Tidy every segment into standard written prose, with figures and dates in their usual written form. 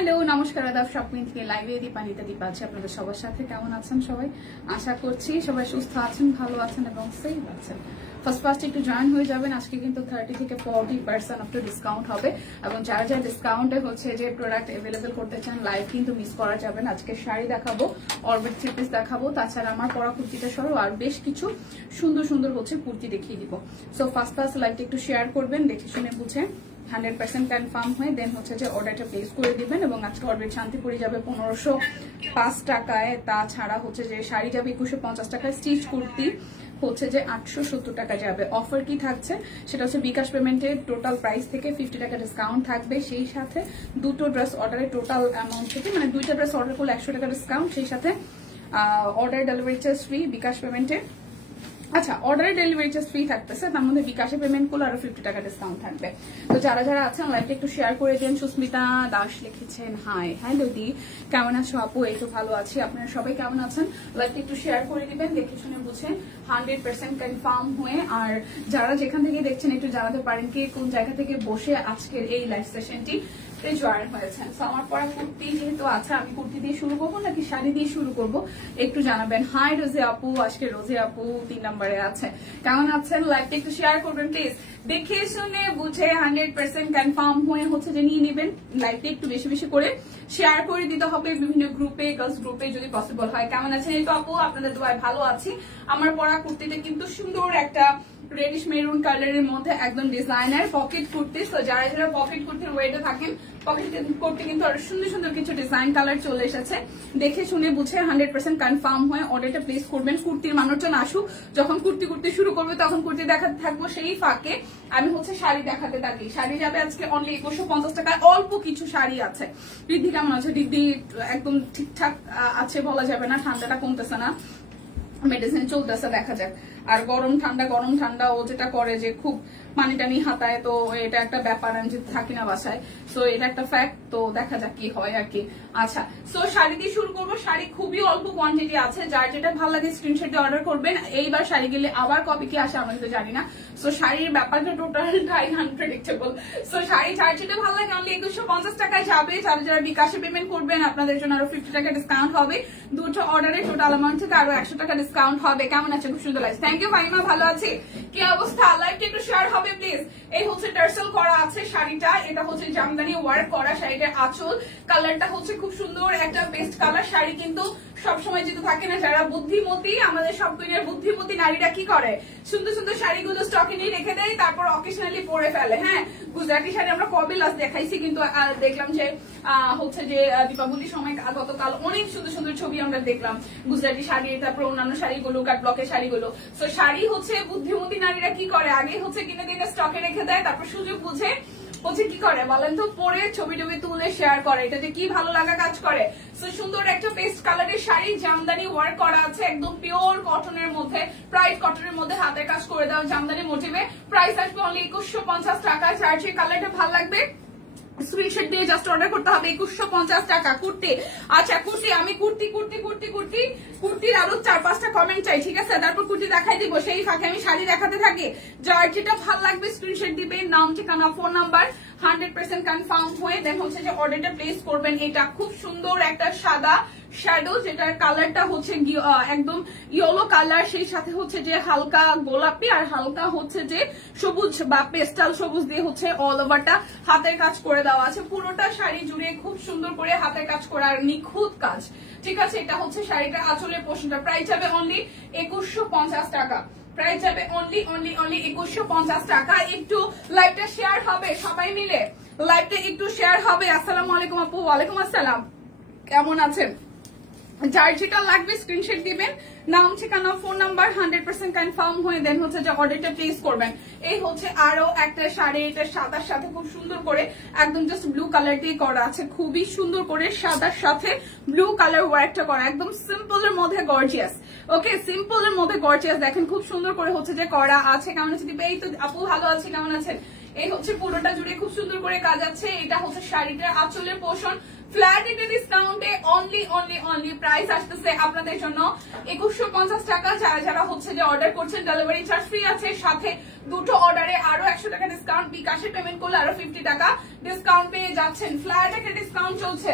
Hello নমস্কার আদাব shopping থেকে লাইভে দীপানিতা দীপা আছে আপনাদের সবার সাথে। কেমন আছেন সবাই? আশা করছি সবাই সুস্থ আছেন, ভালো আছেন এবং সেফ আছেন। ফার্স্ট একটু জয়েন হয়ে যাবেন। আজকে কিন্তু 30 থেকে 40% অফ ডিসকাউন্ট হবে এবং যারা যারা ডিসকাউন্টে হচ্ছে যে প্রোডাক্ট অ্যাভেলেবেল করতে চান লাইভ কিন্তু মিস করা যাবে না। আজকে শাড়ি দেখাবো, অরবিট থ্রি পিস দেখাবো, তাছাড়া আমার পরা কুর্তিটা সহ আর বেশ কিছু সুন্দর সুন্দর হচ্ছে কুর্তি দেখিয়ে দিব। সো ফার্স্ট লাইভটা একটু শেয়ার করবেন, দেখে শুনে বুঝে 100% কনফার্ম হয়ে দেন হচ্ছে যে অর্ডারটা প্লেস করে দিবেন। এবং আজকে অর্ডার শান্তিপুরি যাবে 1505 টাকায়, তাছাড়া হচ্ছে যে শাড়ি যাবে 2150 টাকায়, স্টিচ কুর্তি হচ্ছে যে 870 টাকা যাবে। অফার কি থাকছে সেটা হচ্ছে বিকাশ পেমেন্টের টোটাল প্রাইস থেকে 50 টাকা ডিসকাউন্ট থাকবে, সেই সাথে দুটো ড্রেস অর্ডারের টোটাল অ্যামাউন্ট থেকে মানে দুইটা ড্রেস অর্ডার করলে 100 টাকা ডিসকাউন্ট, সেই সাথে অর্ডার ডেলিভারি চার্জ ফ্রি বিকাশ পেমেন্টে। আচ্ছা, অর্ডারের ডেলিভারি চার্জ ফ্রি থাকতেছে, তার মধ্যে বিকাশে পেমেন্ট করলে আরো 50 টাকা ডিসকাউন্ট থাকবে। তো যারা যারা আছেন লাইভটা একটু শেয়ার করে দেন। সুস্মিতা দাস লিখেছেন হাই, হ্যালো দি, কেমন আছো আপু? এই তো ভালো আছি, আপনারা সবাই কেমন আছেন? লাইভটা একটু শেয়ার করে দিবেন, দেখে শুনে বুঝে 100% কনফার্ম হয়ে। আর যারা যেখান থেকে দেখছেন একটু জানাতে পারেন কি কোন জায়গা থেকে বসে আজকের এই লাইভ সেশনটি জয়েন হয়েছেন। সো আমার পরা কুর্তি যেহেতু আছে, আমি কুর্তি দিয়ে শুরু করবো নাকি শাড়ি দিয়ে শুরু করব একটু জানাবেন। হাই রোজে আপু, আজকে রোজে আপু 3 নম্বরে আছে, কেমন আছেন? লাইভটা একটু শেয়ার করবেন প্লিজ, দেখে শুনে বুঝে 100% কনফার্ম হয়ে হচ্ছে যে নিয়ে নেবেন। লাইভটা একটু বেশি বেশি করে শেয়ার করে দিতে হবে বিভিন্ন গ্রুপে, গার্লস গ্রুপে যদি পসিবল হয়। কেমন আছেন? এই তো আপু আপনাদের দোয়ায় ভালো আছি। আমার পরা কুর্তিটা কিন্তু সুন্দর একটা রেডিশ মেরুন কালারের মধ্যে একদম ডিজাইনার পকেট কুর্তি। তো যারা যারা পকেট কুর্তির ওয়েটে থাকেন, পকেট কুর্তি কিন্তু আরো সুন্দর সুন্দর কিছু ডিজাইন কালার চলে এসেছে, দেখে শুনে বুঝে 100% কনফার্ম হয়ে অর্ডারটা প্লেস করবেন। কুর্তির মানুষজন আসুক, যখন কুর্তি শুরু করবে তখন কুর্তি দেখাতে থাকবো, সেই ফাঁকে আমি হচ্ছে শাড়ি দেখাতে থাকি। শাড়ি যাবে আজকে অনলি 2150 টাকায়, অল্প কিছু শাড়ি আছে। রিদ্ধি কেমন আছে? রিদ্ধি একদম ঠিকঠাক আছে বলা যাবে না, ঠান্ডাটা কমতেছে না, মেডিসিন চলতেছে, দেখা যাক। আর গরম ঠান্ডা ও যেটা করে যে খুব পানি টানি হাতায়, তো এটা একটা ব্যাপার, আমি যদি থাকি না বাসায়, সো এটা একটা ফ্যাক্ট। তো দেখা যাক কি হয় আর কি। আচ্ছা, সো শাড়ি দিয়ে শুরু করবো। শাড়ি খুবই অল্প কোয়ান্টিটি আছে, যার যেটা ভালো লাগে স্ক্রিনশট দিয়ে অর্ডার করবেন। এইবার শাড়ি গেলে আবার কবে কি আসে আমরা কিন্তু জানি না, সো শাড়ির ব্যাপারটা টোটালটাই আনপ্রেডিক্টেবল। সো শাড়ি যার যেটা ভালো লাগে অনলি 2150 টাকায় যাবে। যারা যারা বিকাশে পেমেন্ট করবেন আপনাদের জন্য আরো 50 টাকা ডিসকাউন্ট হবে। দুটো অর্ডারে টোটাল অ্যামাউন্ট থেকে আরো 100 টাকা ডিসকাউন্ট হবে। কেমন আছে? খুব সুন্দর লাগছে, থ্যাংক ইউ ফাইমা, ভালো আছি। কি অবস্থা? লাইভটা একটু শেয়ার হবে প্লিজ। এই হচ্ছে টার্সেল করা আছে শাড়িটা, এটা হচ্ছে জামদানি ওয়ার্ক করা শাড়িটার আঁচল কালারটা হচ্ছে খুব সুন্দর একটা পেস্ট কালার। শাড়ি কিন্তু সবসময় যেহেতু থাকে না, যারা বুদ্ধিমতী, আমাদের সব দুনিয়ার বুদ্ধিমতী নারীরা কি করে, সুন্দর সুন্দর শাড়িগুলো স্টকে নিয়ে রেখে দেয়, তারপর অকেশনালি পরে ফেলে। হ্যাঁ, গুজরাটি শাড়ি আমরা কবে লাস্ট দেখাইছি, কিন্তু দেখলাম যে হচ্ছে যে দীপাবলির সময় গতকাল অনেক সুন্দর সুন্দর ছবি আমরা দেখলাম গুজরাটি শাড়ি, তারপর অন্যান্য শাড়িগুলো, কাট ব্লকের শাড়িগুলো। তো শাড়ি হচ্ছে বুদ্ধিমতী নারীরা কি করে, আগে হচ্ছে কিনে দিনে স্টকে রেখে দেয়, তারপর সুযোগ বুঝে হচ্ছে কি করে বলেন তো, পরে ছবি টবি তুলে শেয়ার করে, এটাতে কি ভালো লাগা কাজ করে। তো সুন্দর একটা পেস্ট কালারের শাড়ি, জামদানি ওয়ার্ক করা আছে, একদম পিওর কটনের মধ্যে, প্রাইস কটনের মধ্যে হাতের কাজ করে দেওয়া জামদানি মোটিভে। প্রাইস আসবে অনলি 2150 টাকা। যার যে কালারটা ভালো লাগবে স্ক্রিনশট দিয়ে জাস্ট অর্ডার করতে হবে। 2150 টাকা কুর্তি। আচ্ছা, কুর্তি আমি কুর্তির আরো 4-5টা কমেন্ট চাই, ঠিক আছে? তারপর কুর্তি দেখাই দিব, সেই ফাঁকে আমি শাড়ি দেখাতে থাকি। যার যেটা ভালো লাগবে স্ক্রিনশট দিবেন, নাম, ঠিকানা, ফোন নাম্বার, 100% কনফার্ম হয়ে দেন হচ্ছে যে অর্ডারটা প্লেস করবেন। এটা খুব সুন্দর একটা সাদা শ্যাডো, যেটার কালারটা হচ্ছে একদম ইয়েলো কালার, সেই সাথে হচ্ছে যে হালকা গোলাপি আর হালকা হচ্ছে যে সবুজ বা পেস্টাল সবুজ দিয়ে হচ্ছে অল ওভারটা হাতের কাজ করে দেওয়া আছে। পুরোটা শাড়ি জুড়ে খুব সুন্দর করে হাতের কাজ করার নিখুঁত কাজ, ঠিক আছে? এটা হচ্ছে শাড়িটা আঁচলের পোর্শনটা। প্রাইস যাবে অনলি 2150 টাকা। প্রাইস যাবে অনলি 2150 টাকা। একটু লাইভটা শেয়ার হবে, সবাই মিলে লাইভটা একটু শেয়ার হবে। আসসালামু আলাইকুম আপু। ওয়ালাইকুম আসসালাম, কেমন আছেন? যার যেটা লাগবে স্ক্রিনশট দিবেন, নাম, ঠিকানা, ফোন নাম্বার, 100% কনফার্ম হয়ে দেন হচ্ছে যে অর্ডারটা প্লেস করবেন। এই হচ্ছে আরো একটা শাড়ি, এটা সাদার সাথে খুব সুন্দর করে একদম জাস্ট ব্লু কালার দিয়ে করা আছে, খুবই সুন্দর করে সাদার সাথে ব্লু কালার ওয়ার্কটা করা, একদম সিম্পলের মধ্যে গর্জিয়াস। ওকে, সিম্পলের মধ্যে গর্জিয়াস, দেখেন খুব সুন্দর করে হচ্ছে যে করা আছে। কেমন আছে? এই তো আপু ভালো আছে, কেমন আছেন? এই হচ্ছে পুরোটা জুড়ে খুব সুন্দর করে কাজ আছে। এটা হচ্ছে শাড়িটার আঁচলের পোর্শন, ফ্ল্যাট রেটে ডিসকাউন্টে অনলি প্রাইস আসতেছে আপনাদের জন্য 2150 টাকা। যারা যারা হচ্ছে যে অর্ডার করছেন ডেলিভারি চার্জ ফ্রি আছে, সাথে দুটো অর্ডারে আরো 100 টাকা ডিসকাউন্ট, বিকাশে পেমেন্ট করলে আরো 50 টাকা ডিসকাউন্ট পেয়ে যাচ্ছেন। ফ্ল্যাট একটা ডিসকাউন্ট চলছে,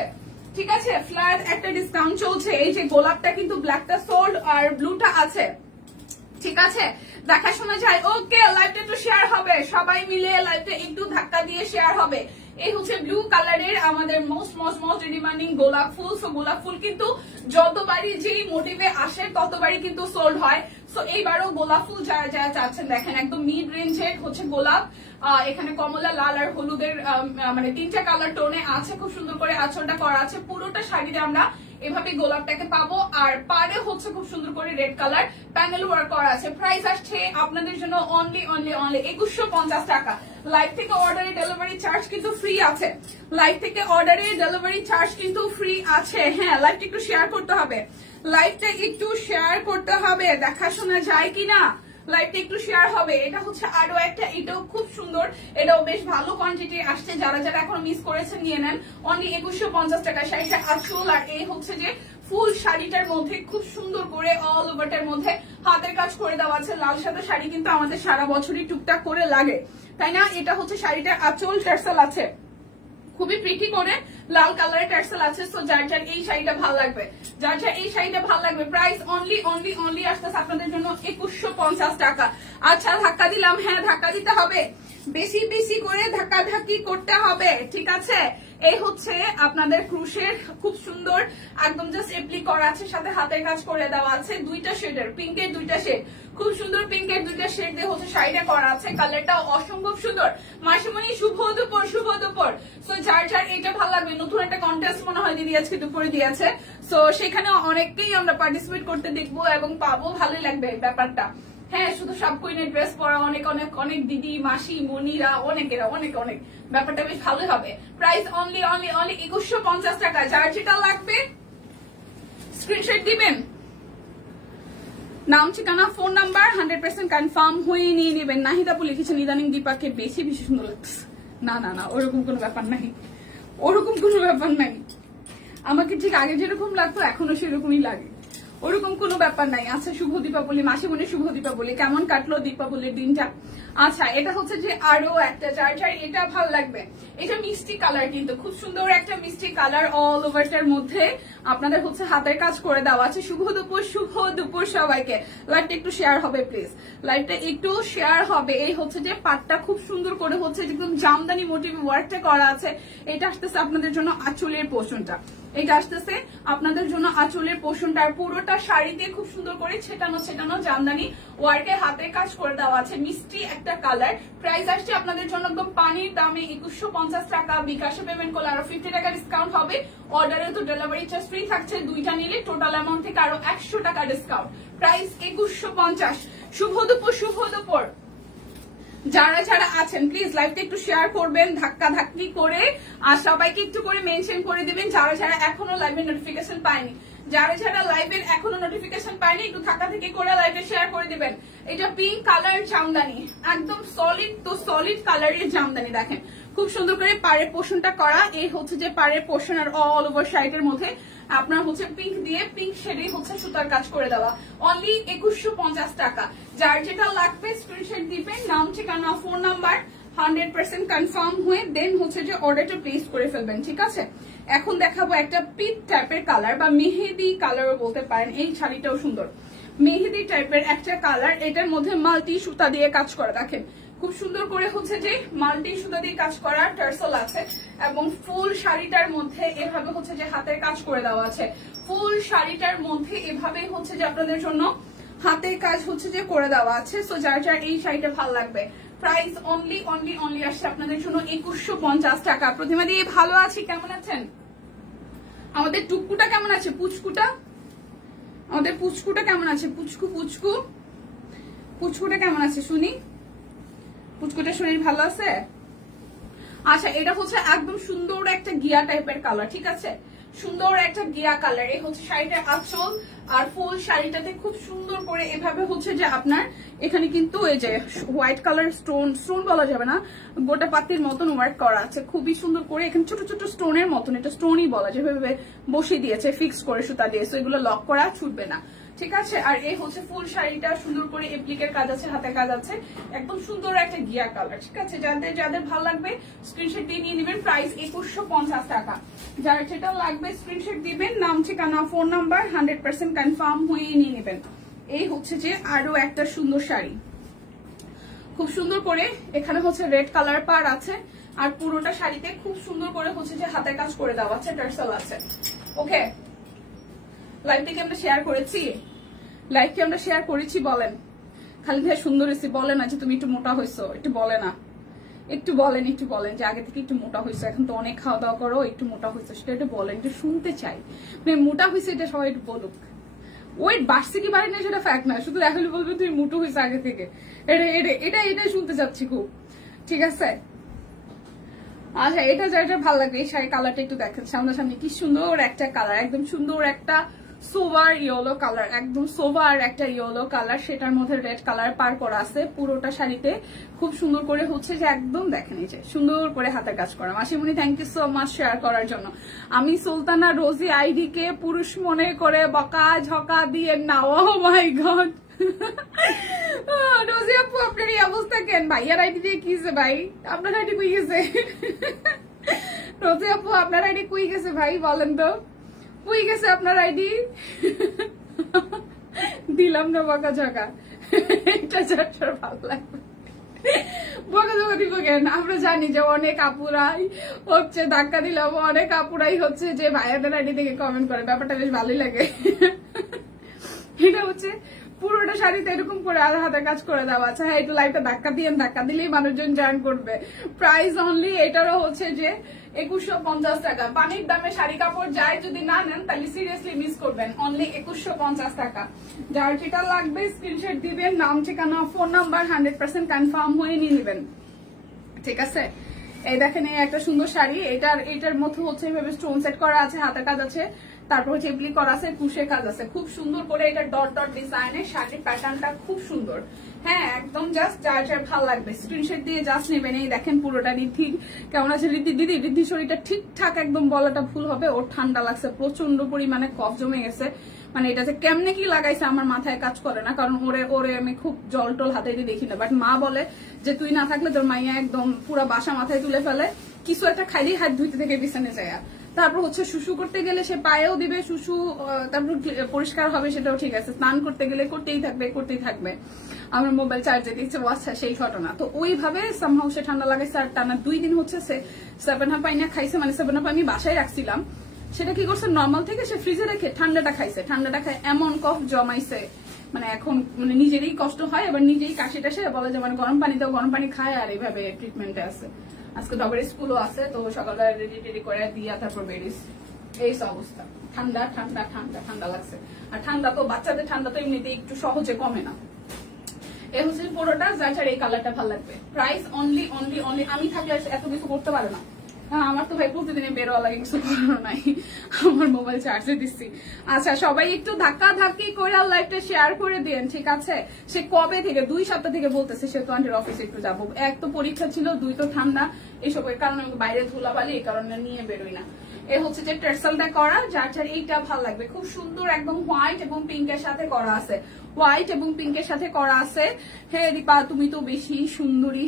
ঠিক আছে, ফ্ল্যাট একটা ডিসকাউন্ট চলছে। এই যে গোলাপটা কিন্তু ব্ল্যাকটা সোল্ড আর ব্লুটা আছে, ঠিক আছে, দেখা শোনা যায়। ওকে, লাইভটা একটু শেয়ার হবে, সবাই মিলে লাইভটা একটু ধাক্কা দিয়ে শেয়ার হবে। এই হচ্ছে ব্লু কালারের আমাদের মোস্ট ডিমান্ডিং গোলাপ ফুল। সো গোলাপ ফুল কিন্তু যতবারই যেই মোটিভে আসে ততবারই কিন্তু সোল্ড হয়। সো এইবারও গোলাপ ফুল যারা যারা চাচ্ছেন দেখেন একদম মিড রেঞ্জের হচ্ছে গোলাপ, এখানে কমলা, লাল আর হলুদের মানে 3টা কালার টোনে আছে, খুব সুন্দর করে আঁচলটা করা আছে। পুরোটা শাড়িতে আমরা এভাবে গোলাপটাকে পাবো, আর পাড়ে হচ্ছে খুব সুন্দর করে রেড কালার প্যানেল ওয়ার্ক করা আছে। প্রাইস আসছে আপনাদের জন্য অনলি 2150 টাকা। লাইভ থেকে অর্ডারে ডেলিভারি চার্জ কিন্তু ফ্রি আছে, লাইভ থেকে অর্ডারে ডেলিভারি চার্জ কিন্তু ফ্রি আছে। হ্যাঁ, লাইভটা একটু শেয়ার করতে হবে, লাইভটা একটু শেয়ার করতে হবে, দেখা শোনা যায় কিনা, লাইভটা একটু শেয়ার হবে। এটা হচ্ছে আরো একটা, এটাও খুব সুন্দর, এটাও বেশ ভালো কোয়ান্টিটি আসছে। যারা যারা এখন মিস করেছেন নিয়ে নেন, অনলি 2150 টাকা। শাড়িটা আঁচল আর এই হচ্ছে যে ফুল শাড়িটার মধ্যে খুব সুন্দর করে অল ওভারটার মধ্যে হাতের কাজ করে দেওয়া আছে। লাল সাদা শাড়ি কিন্তু আমাদের সারা বছরই টুকটাক করে লাগে, তাই না? এটা হচ্ছে শাড়িটার আঁচল, টার্সেল আছে, খুবই প্রিটি করে লাল কালারের টার্সেল আছে। সো যার যার এই শাড়িটা ভালো লাগবে, যার যার এই শাড়িটা ভালো লাগবে, প্রাইস অনলি আসতেছে আপনাদের জন্য 2150 টাকা। আচ্ছা, ধাক্কা দিলাম, হ্যাঁ ধাক্কা দিতে হবে, বেশি বেশি করে ধাক্কাধাক্কি করতে হবে, ঠিক আছে। এই হচ্ছে আপনাদের ক্রুশের খুব সুন্দর একদম জাস্ট এপ্লি করা আছে, সাথে হাতের কাজ করে দেওয়া আছে। দুইটা শেডের, পিঙ্কের দুইটা শেড, খুব সুন্দর পিঙ্কের দুইটা শেড দিয়ে হচ্ছে শাড়িটা করা আছে। কালারটা অসম্ভব সুন্দর। মাসিমণি শুভ দুপুর, শুভ দুপুর। সো যার যার এটা ভালো লাগবে, নতুন একটা কন্টেস্ট মনে হয় দিদি আজকে দুপুরে দিয়েছে, সো সেখানে অনেককেই আমরা পার্টিসিপেট করতে দেখবো এবং পাবো, ভালোই লাগবে ব্যাপারটা। হ্যাঁ, শুধু সব কুইনের ড্রেস পরা অনেক অনেক অনেক দিদি, মাসি, মনিরা, অনেকেরা অনেক অনেক, ব্যাপারটা বেশ ভালোই হবে। প্রাইস অনলি 2150 টাকা। যার যেটা লাগবে স্ক্রিনশট দিবেন, নাম, ঠিকানা, ফোন নাম্বার 100% কনফার্ম হয়ে নিয়ে নেবেন। নাহিদ আপু লিখেছেন ইদানিং দীপাকে বেশি বেশি সুন্দর লাগছে। না না না, ওরকম কোনো ব্যাপার নাই, ওরকম কোনো ব্যাপার নাই। আমাকে ঠিক আগে যেরকম লাগতো এখনো সেরকমই লাগে, ওরকম কোনো ব্যাপার নাই। আচ্ছা, শুভ দীপাবলি মাসিমণি, শুভ দীপাবলি। কেমন কাটলো দীপাবলির দিনটা? আচ্ছা, এটা হচ্ছে যে আরো একটা, যার যার এটা ভালো লাগবে, এটা মিষ্টি কালার, কিন্তু খুব সুন্দর একটা মিষ্টি কালার, অল ওভারটার মধ্যে আপনাদের হচ্ছে হাতের কাজ করে দেওয়া আছে। শুভ দুপুর সবাইকে। লাইভটা একটু শেয়ার হবে প্লিজ, লাইভটা একটু শেয়ার হবে। এই হচ্ছে যে পাটটা খুব সুন্দর করে হচ্ছে একদম জামদানি মোটিভ ওয়ার্কটা করা আছে। এটা আসতেছে আপনাদের জন্য আঁচলের পোর্শনটা, এটা আসতেছে আপনাদের জন্য আঁচলের পোর্শনটার পুরোটা শাড়িতে খুব সুন্দর করে ছেটানো জামদানি ওয়ার্কে হাতে কাজ করে দেওয়া আছে। মিষ্টি একটা কালার। প্রাইস আসছে আপনাদের জন্য একদম পানির দামে 2150 টাকা। বিকাশে পেমেন্ট করলে আরো 50 টাকা ডিসকাউন্ট হবে। অর্ডারে তো ডেলিভারি চার্জ ফ্রি থাকছে, দুইটা নিলে টোটাল অ্যামাউন্ট থেকে আরো 100 টাকা ডিসকাউন্ট। প্রাইস 2150। শুভ দুপুর। যারা যারা আছেন প্লিজ লাইভটা একটু শেয়ার করবেন, ধাক্কা ধাক্কি করে, আর সবাইকে একটু করে মেনশন করে দিবেন যারা যারা এখনো লাইভের নোটিফিকেশন পায়নি। যারা যারা লাইভের এখনো নোটিফিকেশন পায়নি একটু ধাক্কা ধাক্কি করে লাইভে শেয়ার করে দিবেন। এটা পিঙ্ক কালার জামদানি, একদম সলিড কালারের জামদানি। দেখেন খুব সুন্দর করে পাড়ের পোর্শনটা করা। এই হচ্ছে যে পাড়ের পোর্শন আর অল ওভার শাড়িটার মধ্যে আপনার হচ্ছে পিঙ্ক দিয়ে পিঙ্ক শেডে হচ্ছে সুতার কাজ করে দেওয়া। অনলি 2150 টাকা। যার যেটা লাগবে স্ক্রিনশট দিবেন, নাম, ঠিকানা, ফোন নাম্বার 100% কনফার্ম হয়ে দেন হচ্ছে যে অর্ডারটা প্লেস করে ফেলবেন, ঠিক আছে। এখন দেখাবো একটা পিট টাইপের কালার বা মেহেদি কালারও বলতে পারেন। এই শাড়িটাও সুন্দর, মেহেদি টাইপের একটা কালার। এটার মধ্যে মাল্টি সুতা দিয়ে কাজ করা, দেখেন খুব সুন্দর করে হচ্ছে যে মাল্টি সুতা দিয়ে কাজ করা টার্সেল আছে, এবং ফুল শাড়িটার মধ্যে এভাবে হচ্ছে যে হাতের কাজ করে দেওয়া আছে। ফুল শাড়িটার মধ্যে এভাবে হচ্ছে যে আপনাদের জন্য হাতের কাজ হচ্ছে যে করে দেওয়া আছে। সো যার যার এই শাড়িটা ভালো লাগবে, প্রাইস অনলি আসছে আপনাদের জন্য 2150 টাকা। প্রতিমা দিয়ে ভালো আছি, কেমন আছেন? আমাদের টুকুটা কেমন আছে? পুচকুটা, আমাদের পুচকুটা কেমন আছে? পুচকুটা কেমন আছে শুনি? পুচকুটা শরীর ভালো আছে? আচ্ছা, এটা হচ্ছে একদম সুন্দর একটা গিয়া টাইপের কালার, ঠিক আছে, সুন্দর একটা গিয়া কালার। এই হচ্ছে শাড়িটার আঁচল আর ফুল শাড়িটাতে খুব সুন্দর করে এভাবে হচ্ছে যে আপনার এখানে কিন্তু এই যে হোয়াইট কালার স্টোন বলা যাবে না, গোটা পাতির মতন ওয়ার্ক করা আছে খুবই সুন্দর করে। এখানে ছোট ছোট স্টোনের মতন, এটা স্টোনই বলা, যেভাবে বসিয়ে দিয়েছে ফিক্স করে সুতা দিয়ে, এগুলো লক করা ছুটবে না, ঠিক আছে। আর এই হচ্ছে ফুল শাড়িটা, সুন্দর করে এপ্লিকের কাজ আছে, হাতে কাজ আছে, একদম সুন্দর একটা গিয়া কালার, ঠিক আছে। যাদের ভালো লাগবে স্ক্রিনশট দিয়ে নিয়ে নেবেন। প্রাইস 2150 টাকা। যার যেটা লাগবে স্ক্রিনশট দিবেন, নাম ঠিকানা ফোন নাম্বার 100% কনফার্ম হয়ে নিয়ে নেবেন। এই হচ্ছে যে আরো একটা সুন্দর শাড়ি, খুব সুন্দর করে এখানে হচ্ছে রেড কালার পার আছে, আর পুরোটা শাড়িতে খুব সুন্দর করে হচ্ছে যে হাতের কাজ করে দেওয়া আছে, টার্সেল আছে। ওকে, লাইভটা কি আমরা শেয়ার করেছি? লাইভ কি আমরা শেয়ার করেছি? বলেন। খালি ভাই সুন্দর হয়েছে বলে না যে তুমি একটু মোটা হয়েছো, একটু বলে না, একটু বলেন যে আগে থেকে একটু মোটা হয়েছে, এখন তো অনেক খাওয়া দাওয়া করো, একটু মোটা হয়েছে, সেটা একটু বলেন, একটু শুনতে চাই। মানে মোটা হয়েছে এটা সবাই একটু বলুক। ওয়েট বাড়ছে কি বাড়ি না সেটা ফ্যাক্ট না, শুধু এখন বলবে তুমি মোটো হয়েছে আগে থেকে, এটা শুনতে চাচ্ছি খুব, ঠিক আছে। আচ্ছা, এটা যেটা ভালো লাগবে এই শাড়ি কালারটা একটু দেখেন সামনাসামনি, কি সুন্দর একটা কালার, একদম সুন্দর একটা সোভার ইয়েলো কালার, একদম সোভার একটা ইয়েলো কালার, সেটার মধ্যে রেড কালার পার করা আছে পুরোটা শাড়িতে, খুব সুন্দর করে হচ্ছে যে একদম দেখেন এই যে সুন্দর করে হাতের কাজ করা। মাসিমণি thank you so much share করার জন্য। আমি সুলতানা রোজি আইডি কে পুরুষ মনে করে বকা ঝকা দিয়ে না, ও মাই গড। রোজি আপু আপনার এই অবস্থা কেন? ভাইয়ার আইডি দিয়ে কি হয়েছে ভাই? আপনার আইডি কই গেছে? রোজি আপু আপনার আইডি কই গেছে ভাই বলেন তো, কই গেছে আপনার আইডি? দিলাম না বকা ঝকা, এটা যার ভালো লাগবে। বকা ঝকা দিব কেন? আমরা জানি যে অনেক আপুরাই হচ্ছে ধাক্কা দিলাম, অনেক আপুরাই হচ্ছে যে ভাইয়াদের আইডি থেকে কমেন্ট করে, ব্যাপারটা বেশ ভালোই লাগে। এটা হচ্ছে পুরোটা শাড়িতে এরকম করে হাতে কাজ করে দেওয়া আছে। হ্যাঁ, একটু লাইটটা ধাক্কা দিলেই মানুষজন জয়েন করবে। প্রাইস অনলি এটারও হচ্ছে যে 2150 টাকা। পানির দামে শাড়ি কাপড় যায়, যদি না নেন তাহলে সিরিয়াসলি মিস করবেন। অনলি 2150 টাকা। যার যেটা লাগবে স্ক্রিনশট দিবেন, নাম ঠিকানা ফোন নাম্বার 100% কনফার্ম হয়ে নিয়ে নেবেন, ঠিক আছে। এই দেখেন এই একটা সুন্দর শাড়ি, এটার মধ্যে হচ্ছে এইভাবে স্টোন সেট করা আছে, হাতের কাজ আছে, তারপর হচ্ছে এপ্লি করা আছে, কুশে কাজ আছে, খুব সুন্দর করে এটা ডট ডট ডিজাইনের শাড়ির প্যাটার্নটা খুব সুন্দর। হ্যাঁ, একদম জাস্ট যার ভালো লাগবে স্ক্রিনশট দিয়ে জাস্ট নেবেন। এই দেখেন পুরোটা। রিদ্ধি কেমন আছে? রিদ্ধি শরীরটা ঠিকঠাক একদম বলাটা ভুল হবে, ওর ঠান্ডা লাগছে, প্রচন্ড পরিমাণে কফ জমে গেছে। মানে এটা যে কেমনে কি লাগাইছে আমার মাথায় কাজ করে না, কারণ ওরে আমি খুব জল টল হাতে দিয়ে দেখি না, বাট মা বলে যে তুই না থাকলে তোর মাইয়া একদম পুরা বাসা মাথায় তুলে ফেলে, কিছু একটা খাইলেই হাত ধুইতে থেকে বিছানে যায়। তারপর হচ্ছে শুশু করতে গেলে সে পায়েও দিবে শুশু, তারপর পরিষ্কার হবে, সেটাও ঠিক আছে। স্নান করতে গেলে করতেই থাকবে। আমার মোবাইল চার্জে দিচ্ছে, আচ্ছা সেই ঘটনা। তো ওইভাবে সামহাউ সে ঠান্ডা লাগাইছে, আর টানা 2 দিন হচ্ছে সে 7 আপ আইনা খাইছে। মানে 7 আপ আমি বাসায় রাখছিলাম, সেটা কি করছে নর্মাল থেকে সে ফ্রিজে রেখে ঠান্ডাটা খাইছে। ঠান্ডাটা খায় এমন কফ জমাইছে, মানে এখন মানে নিজেরই কষ্ট হয়, আবার নিজেই কাশি টাসে বলে যে মানে গরম পানি খায়, আর এইভাবে ট্রিটমেন্টে আছে। আজকে তবে স্কুলও আছে, তো সকালবেলা রেডি করে দিয়া তারপর বেরিয়েছে। এই অবস্থা, ঠান্ডা লাগছে। আর ঠান্ডা তো বাচ্চাদের ঠান্ডা তো এমনিতে একটু সহজে কমে না। এই হচ্ছে পুরোটা, যার এই কালারটা ভালো লাগবে। প্রাইস অনলি আমি থাকলে এত কিছু করতে পারে না। আমার তো ভাই প্রতিদিনে বেরোয়া লাগে, কিছু করানো নাই, আমার মোবাইল চার্জে দিচ্ছি। আচ্ছা, সবাই একটু ধাক্কা ধাক্কি করে লাইভটা শেয়ার করে দিন, ঠিক আছে। সে কবে থেকে 2 সপ্তাহ থেকে বলতেছে সে তো আন্টির অফিসে একটু যাবো। 1 তো পরীক্ষা ছিল, 2 তো ঠান্ডা, এইসবের কারণে বাইরে ধুলাবালি, এই কারণে নিয়ে বেরোই না। এ হচ্ছে যে টার্সেলটা করা, যার এইটা ভালো লাগবে, খুব সুন্দর, একদম হোয়াইট এবং পিঙ্কের সাথে করা আছে, হোয়াইট এবং পিঙ্কের সাথে করা আছে। হে দীপা তুমি তো বেশি সুন্দরী।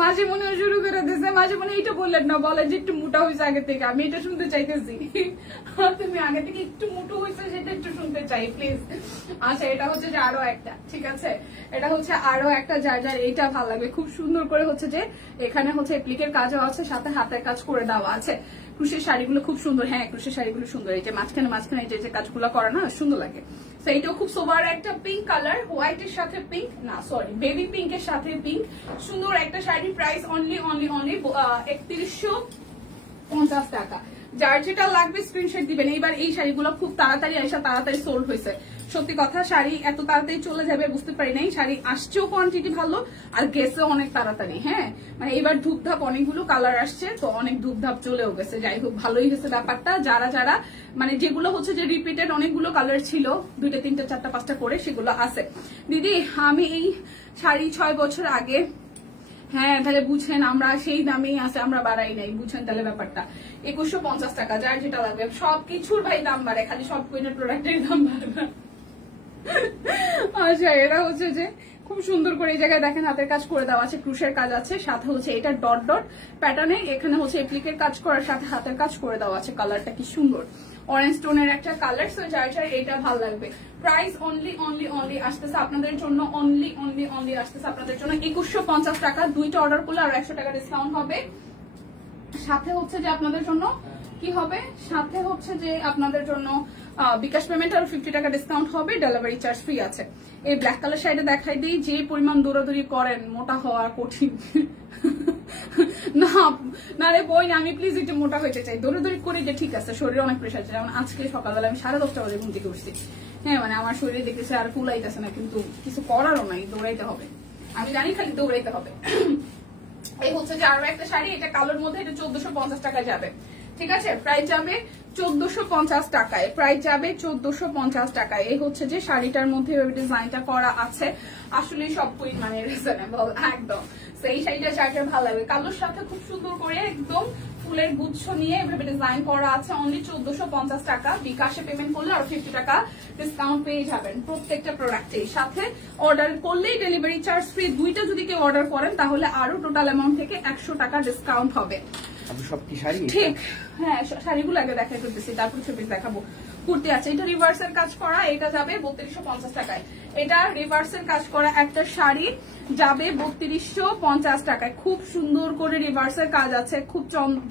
মাসিমণিও শুরু করে দিয়েছে। মাসিমণি এইটা বললেন না, বলে যে একটু মোটা হয়েছে আগে থেকে, আমি এটা শুনতে চাইতেছি। তুমি আগে থেকে একটু মোটো হয়েছে সেটা একটু শুনতে চাই প্লিজ। আচ্ছা, এটা হচ্ছে যে আরো একটা, ঠিক আছে, এটা হচ্ছে আরো একটা, যার এইটা ভালো লাগবে। খুব সুন্দর করে হচ্ছে যে এখানে হচ্ছে এপ্লিকের কাজও আছে, সাথে হাতের কাজ করে দেওয়া আছে। ক্রুশের শাড়িগুলো খুব সুন্দর। হ্যাঁ, ক্রুশের শাড়িগুলো সুন্দর। এই যে মাঝখানে যে কাজগুলো করে না, সুন্দর লাগে। তো এইটাও খুব সোবার একটা পিঙ্ক কালার, হোয়াইটের সাথে পিঙ্ক, না সরি বেবি পিঙ্কের সাথে পিঙ্ক, সুন্দর একটা শাড়ি। প্রাইস অনলি 3150 টাকা। যার যেটা লাগবে স্ক্রিনশট দিবেন। এইবার এই শাড়িগুলো খুব তাড়াতাড়ি আসা তাড়াতাড়ি সোল্ড হয়েছে, সত্যি কথা। শাড়ি এত তাড়াতাড়ি চলে যাবে বুঝতে পারি নাই। শাড়ি আসছেও কোয়ান্টিটি ভালো আর গেছেও অনেক তাড়াতাড়ি। হ্যাঁ মানে এইবার ধূপধাপ অনেকগুলো কালার আসছে, তো অনেক ধূপধাপ চলেও গেছে। যাই হোক ভালোই হয়েছে ব্যাপারটা। যারা যারা মানে যেগুলো হচ্ছে যে রিপিটেড অনেকগুলো কালার ছিল 2টা 3টা 4টা 5টা করে সেগুলো আছে। দিদি আমি এই শাড়ি 6 বছর আগে, হ্যাঁ তাহলে বুঝেন আমরা সেই দামেই আছে, আমরা বাড়াই নাই, বুঝেন তাহলে ব্যাপারটা। 2150 টাকা যার যেটা লাগবে। সবকিছুর ভাই দাম বাড়ে, খালি সব কোইনের প্রোডাক্টের দাম বাড়বে। আচ্ছা এটা হচ্ছে যে খুব সুন্দর করে এই জায়গায় দেখেন হাতের কাজ করে দেওয়া আছে, ক্রুশের কাজ আছে, সাথে হচ্ছে এটা ডট ডট প্যাটার্নে, এখানে হচ্ছে এপ্লিকের কাজ করার সাথে হাতের কাজ করে দেওয়া আছে। কালারটা কি সুন্দর, অরেঞ্জ টোনের একটা কালার। সো যার যার এটা ভালো লাগবে। প্রাইস অনলি আসতেছে আপনাদের জন্য, অনলি আসতেছে আপনাদের জন্য 2150 টাকা। 2টা অর্ডার করলে আর 100 টাকা ডিসকাউন্ট হবে। সাথে হচ্ছে যে আপনাদের জন্য কি হবে, সাথে হচ্ছে যে আপনাদের জন্য বিকাশ পেমেন্ট আর 50 টাকা ডিসকাউন্ট হবে, ডেলিভারি চার্জ ফ্রি আছে। এই ব্ল্যাক কালার শাড়িটা দেখাই দিই। যে পরিমাণ দৌড়াদৌড়ি করেন মোটা হওয়া কঠিন। না রে বই না, আমি প্লিজ একটু মোটা হইতে চাই। দৌড়াদৌড়ি করি যে ঠিক আছে, শরীরে অনেক প্রেশার আছে। যেমন আজকে সকালবেলা আমি 10:30 বাজে ঘুম থেকে উঠছি। হ্যাঁ মানে আমার শরীরে দেখতেছে আর ফুলাইতেছে না, কিন্তু কিছু করারও নাই, দৌড়াইতে হবে। আমি জানি খালি দৌড়াইতে হবে। এই হচ্ছে যে আরো একটা শাড়ি, এটা কালোর মধ্যে, এটা 1450 টাকা যাবে। ঠিক আছে, প্রাইস যাবে 1450 টাকায়, প্রাইস যাবে 1450 টাকায়। এই হচ্ছে যে শাড়িটার মধ্যে ডিজাইনটা করা আছে, আসলে সবই মানে রিজনেবল একদম। সেই শাড়িটা যাকে ভালো লাগবে, কালোর সাথে খুব সুন্দর করে একদম ফুলের গুচ্ছ নিয়ে এভাবে ডিজাইন করা আছে। অনলি 1450 টাকা। বিকাশে পেমেন্ট করলে আর 50 টাকা ডিসকাউন্ট পেয়ে যাবেন প্রত্যেকটা প্রোডাক্টের সাথে। অর্ডার করলেই ডেলিভারি চার্জ ফ্রি। 2টা যদি কেউ অর্ডার করেন তাহলে আরো টোটাল অ্যামাউন্ট থেকে 100 টাকা ডিসকাউন্ট হবে। সব কি শাড়ি? ঠিক, হ্যাঁ শাড়িগুলো আগে দেখাই করতেছি, তারপর ছবি দেখাবো। কুর্তি আছে, এটা রিভার্সের কাজ করা, এটা যাবে 3250 টাকায়। এটা রিভার্সের কাজ করা একটা শাড়ি যাবে 3250 টাকায়। খুব সুন্দর করে রিভার্সের কাজ আছে, খুব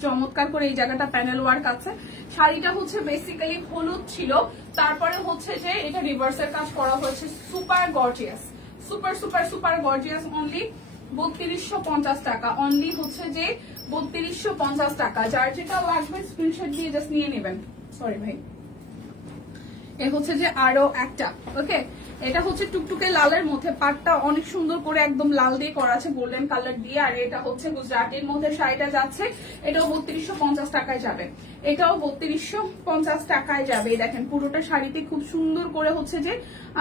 চমৎকার করে এই জায়গাটা প্যানেল ওয়ার্ক আছে। শাড়িটা হচ্ছে বেসিক্যালি হলুদ ছিল, তারপরে হচ্ছে যে এটা রিভার্সের কাজ করা হয়েছে। Super gorgeous, super super super gorgeous. Only 3250 টাকা। অনলি হচ্ছে যে 3250 টাকা। যার যেটা লাগবে স্ক্রিনশট দিয়ে জাস্ট নিয়ে নেবেন। সরি ভাই, এ হচ্ছে যে আরো একটা। ওকে, এটা হচ্ছে টুকটুকে লালের মধ্যে, পাটটা অনেক সুন্দর করে একদম লাল দিয়ে করা আছে, গোল্ডেন কালার দিয়ে। আর এটা হচ্ছে গুজরাটের মধ্যে শাড়িটা যাচ্ছে, এটাও 3250 টাকায় যাবে। এটাও 3250 টাকায় যাবে। দেখেন পুরোটা শাড়িতে খুব সুন্দর করে হচ্ছে যে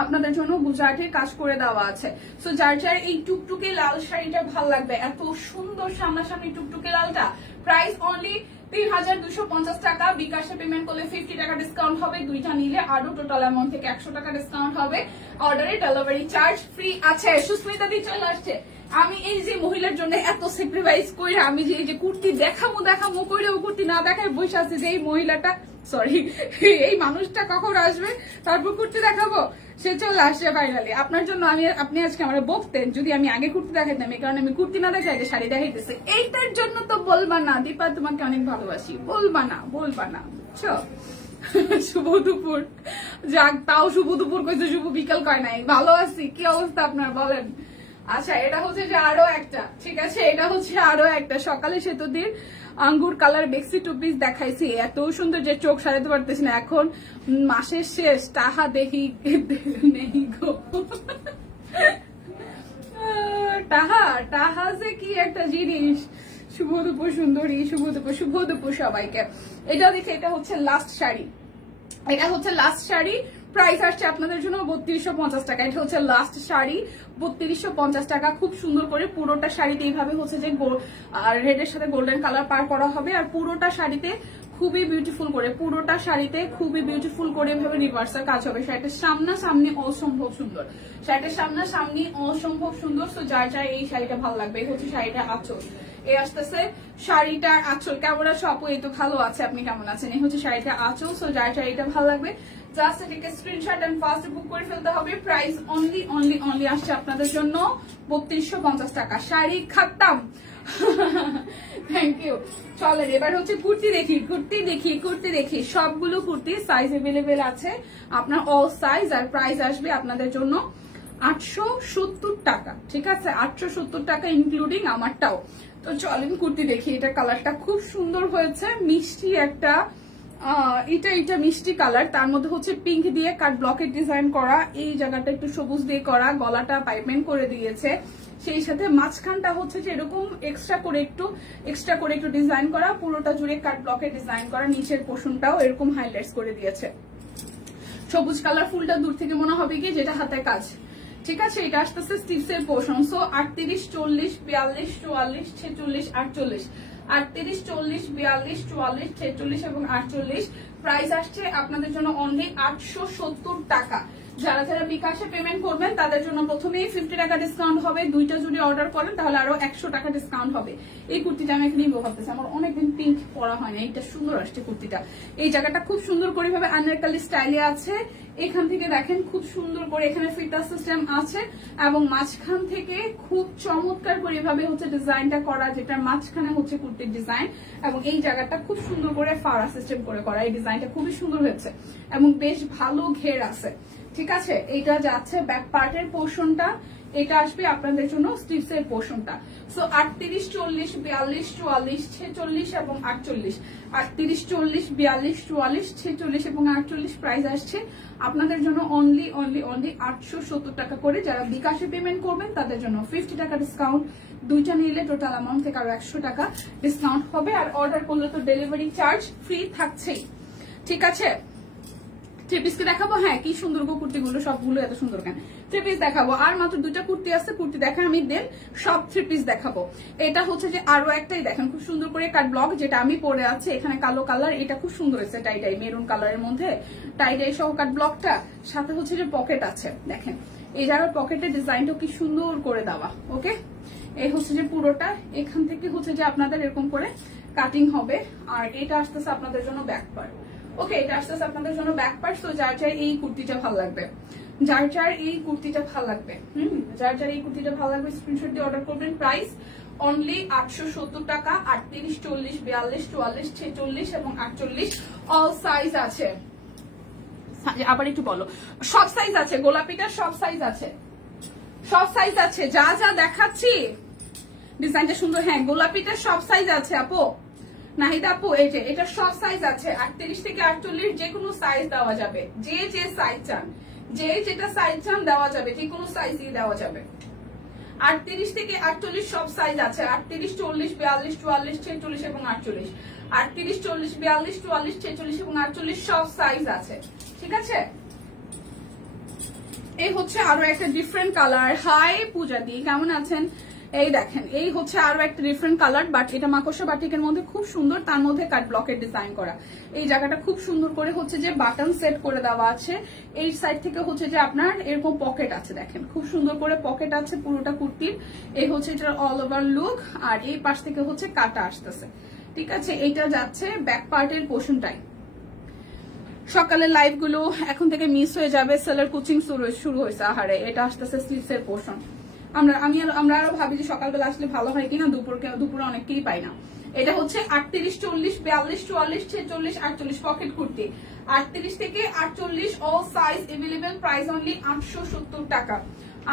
আপনাদের জন্য গুজরাটের কাজ করে দেওয়া আছে। সো যার যার এই টুকটুকে লাল শাড়িটা ভালো লাগবে, এত সুন্দর সামনাসামনি টুকটুকে লালটা, প্রাইস অনলি 3250 টাকা। বিকাশে পেমেন্ট করলে 50 টাকা ডিসকাউন্ট হবে। 2টা নিলে আরো টোটাল অ্যামাউন্ট থেকে 100 টাকা ডিসকাউন্ট হবে। অর্ডারে ডেলিভারি চার্জ ফ্রি আছে। সুস্মিতা দি চলে আসছে। আমি এই যে মহিলার জন্য এত স্যাক্রিফাইস করে আমি যে কুর্তি দেখামো করে ও কুর্তি না দেখায় বসে আছে, যে এই মহিলাটা সরি এই মানুষটা কখন আসবে তারপর কুর্তি দেখাবো, সে চলে আসছে ফাইনালি। আপনার জন্য আপনি আজকে আমার বকতেন যদি আমি আগে কুর্তি দেখাইতাম, এই কারণে আমি কুর্তি না দেখাই যে শাড়ি দেখাইতেছে। এইটার জন্য তো বলবা না দীপা তোমাকে অনেক ভালোবাসি, বলবা না বুঝছো। শুভ দুপুর, যাক তাও শুভ দুপুর কইছে, শুভ বিকাল কয় নাই। ভালো আছি, কি অবস্থা আপনার বলেন? আচ্ছা এটা হচ্ছে যে আরো একটা, ঠিক আছে এটা হচ্ছে আরো একটা। সকালে সেতুদির আঙ্গুর কালার বেক্সি টু পিস দেখাইছি, এত সুন্দর যে চোখ সারাতে পারতেছি না। এখন মাসের শেষ, টাহা দেখি নেই গো। টাহা যে কি একটা জিনিস। শুভ দুপুর সুন্দরী, শুভ দুপুর সবাইকে। এটা দেখে, এটা হচ্ছে লাস্ট শাড়ি, এটা হচ্ছে লাস্ট শাড়ি। প্রাইস আসছে আপনাদের জন্য 3250 টাকা। এটা হচ্ছে লাস্ট শাড়ি, 3250 টাকা। খুব সুন্দর করে পুরোটা শাড়িতে এইভাবে হচ্ছে যে রেডের সাথে গোল্ডেন কালার পার করা হবে। আর পুরোটা শাড়িতে খুবই বিউটিফুল করে, পুরোটা শাড়িতে খুবই বিউটিফুল করে এভাবে রিভার্সাল কাজ হবে। শাড়িটার সামনাসামনি অসম্ভব সুন্দর, শাড়িটার সামনাসামনি অসম্ভব সুন্দর। তো যার যার এই শাড়িটা ভালো লাগবে। এই হচ্ছে শাড়িটা আঁচল, এ আসতেছে শাড়িটার আঁচল। কেমন আছে আপু? এই তো ভালো আছে, আপনি কেমন আছেন? এই হচ্ছে শাড়িটা আঁচল। সো যার শাড়িটা ভালো লাগবে জাস্ট এটাকে স্ক্রিনশট এন্ড ফাস্ট বুক করে ফেলতে হবে। প্রাইস অনলি আসছে আপনাদের জন্য 3250 টাকা। শাড়ি খাতাম। Thank you. চলেন এবার হচ্ছে কুর্তি দেখি। সবগুলো কুর্তি সাইজ এভেলেবেল আছে আপনার, অল সাইজ। আর প্রাইস আসবে আপনাদের জন্য 870 টাকা, ঠিক আছে? 870 টাকা ইনক্লুডিং আমারটাও। তো চলেন কুর্তি দেখি, এটা কালারটা খুব সুন্দর হয়েছে, মিষ্টি একটা এটা মিষ্টি কালার, তার মধ্যে হচ্ছে পিঙ্ক দিয়ে কাট ব্লকের ডিজাইন করা, এই জায়গাটা একটু সবুজ দিয়ে করা, গলাটা পাইপেন করে দিয়েছে, সেই সাথে মাঝখানটা হচ্ছে যে এরকম এক্সট্রা করে একটু ডিজাইন করা, পুরোটা জুড়ে কাট ব্লকের ডিজাইন করা, নিচের পোর্শনটাও এরকম হাইলাইটস করে দিয়েছে। সবুজ কালার ফুলটা দূর থেকে মনে হবে কি যেটা হাতে কাজ, ঠিক আছে? এটা আসতেছে স্টিভসের পোর্শন। সো 38, 40, 42, 44, 46, 48, 38, 40, 42, 44, 46 এবং 48 প্রাইস আসছে আপনাদের জন্য অনলি 870 টাকা। যারা যারা বিকাশে পেমেন্ট করবেন তাদের জন্য প্রথমেই 50 টাকা ডিসকাউন্ট হবে, দুইটা যদি অর্ডার করেন তাহলে আরো 100 টাকা ডিসকাউন্ট হবে। এই কুর্তিটা আমি এখানে নিবো ভাবতেছি, আমার অনেকদিন পিঙ্ক পরা হয় না, এটা সুন্দর আসছে কুর্তিটা। এই জায়গাটা খুব সুন্দর করে ভাবে আনারকলি স্টাইলে আছে, এখান থেকে দেখেন খুব সুন্দর করে এখানে ফিতা সিস্টেম আছে এবং মাঝখান থেকে খুব চমৎকার করে এভাবে হচ্ছে ডিজাইনটা করা, যেটার মাঝখানে হচ্ছে কুর্তির ডিজাইন, এবং এই জায়গাটা খুব সুন্দর করে ফাড়া সিস্টেম করে করা। এই ডিজাইনটা খুবই সুন্দর হয়েছে এবং বেশ ভালো ঘের আছে, ঠিক আছে? এটা যাচ্ছে ব্যাক পার্টের পোর্শনটা, এটা আসবে আপনাদের জন্য স্লিভস এর পোর্শনটা। সো 38, 40, 42, 44, 46 এবং 48, 38, 40, 42, 44, 46 এবং 48 প্রাইস আসছে আপনাদের জন্য অনলি 870 টাকা করে। যারা বিকাশে পেমেন্ট করবেন তাদের জন্য 50 টাকা ডিসকাউন্ট, দুইটা নিলে টোটাল অ্যামাউন্ট থেকে আরো 100 টাকা ডিসকাউন্ট হবে। আর অর্ডার করলে তো ডেলিভারি চার্জ ফ্রি থাকছেই, ঠিক আছে? থ্রি পিসকে দেখাবো, হ্যাঁ কি সুন্দর গো কুর্তিগুলো, সবগুলো এত সুন্দর কেন? থ্রি পিস দেখাবো, আর মাত্র দুইটা কুর্তি আছে, কুর্তি দেখা আমি দেন সব থ্রি পিস দেখাবো। এটা হচ্ছে যে আরো একটাই দেখেন খুব সুন্দর করে কাট ব্লক, যেটা আমি পরে আছে, এখানে কালো কালার, এটা খুব সুন্দর হয়েছে, টাইটাই মেরুন কালারের মধ্যে টাইটাই সহ কাট ব্লকটা, সাথে হচ্ছে যে পকেট আছে, দেখেন এই জায়গার পকেটের ডিজাইনটা কি সুন্দর করে দেওয়া। ওকে, এই হচ্ছে যে পুরোটা, এখান থেকে হচ্ছে যে আপনাদের এরকম করে কাটিং হবে, আর এটা আসতেছে আপনাদের জন্য ব্যাক পার্ট। ওকে, এটা আসতেছে আপনাদের জন্য ব্যাক পার্ট। তো যার যার এই কুর্তিটা ভালো লাগবে, যার যার এই কুর্তিটা ভালো লাগবে, যার যার এই কুর্তিটা ভালো লাগবে স্ক্রিনশট দিয়ে অর্ডার করবেন। প্রাইস অনলি 870 টাকা। 38, 40, 42, 44, 46 এবং 48 অল সাইজ আছে। আবার একটু বলো, সব সাইজ আছে, গোলাপিটার সব সাইজ আছে, সব সাইজ আছে, যা যা দেখাচ্ছি ডিজাইনটা সুন্দর। হ্যাঁ, গোলাপিটার সব সাইজ আছে আপু, নাহিদা আপু, এই যে এটা সব সাইজ আছে, 38 থেকে 48 যে কোনো সাইজ দেওয়া যাবে, যে যে সাইজ চান, যে যেটা সাইজ চান দেওয়া যাবে, যে কোনো সাইজই দেওয়া যাবে। 38 থেকে 48 সব সাইজ আছে, 38, 40, 42, 44, 46 এবং 48, 38, 40, 42, 44, 46 এবং 48 সব সাইজ আছে, ঠিক আছে? এই হচ্ছে আরো একটা ডিফারেন্ট কালার। হাই পূজা দি, কেমন আছেন? এই দেখেন, এই হচ্ছে আরো একটা ডিফারেন্ট কালার, বাট এটা মাকড়সা বাটিকের মধ্যে খুব সুন্দর, তার মধ্যে কাট ব্লকের ডিজাইন করা। এই জায়গাটা খুব সুন্দর করে হচ্ছে যে বাটন সেট করে দেওয়া আছে, এই সাইড থেকে হচ্ছে যে আপনার এরকম পকেট আছে, দেখেন খুব সুন্দর করে পকেট আছে পুরোটা কুর্তির। এই হচ্ছে এটার অল ওভার লুক, আর এই পাশ থেকে হচ্ছে কাটা আসতেছে, ঠিক আছে? এইটা যাচ্ছে ব্যাক পার্টের পোর্শনটাই। সকালের লাইভ গুলো এখন থেকে মিস হয়ে যাবে, সেলের কোচিং শুরু হয়েছে। আহারে, এটা আসতেছে স্লিভস এর পোর্শন। আমরা আরো ভাবি যে সকালবেলা আসলে ভালো হয় কিনা, দুপুরে অনেককেই পাই না। এটা হচ্ছে 38, 40, 42, 44, 46, 48 পকেট কুর্তি। 38 থেকে 48 all size available, price only 870 টাকা।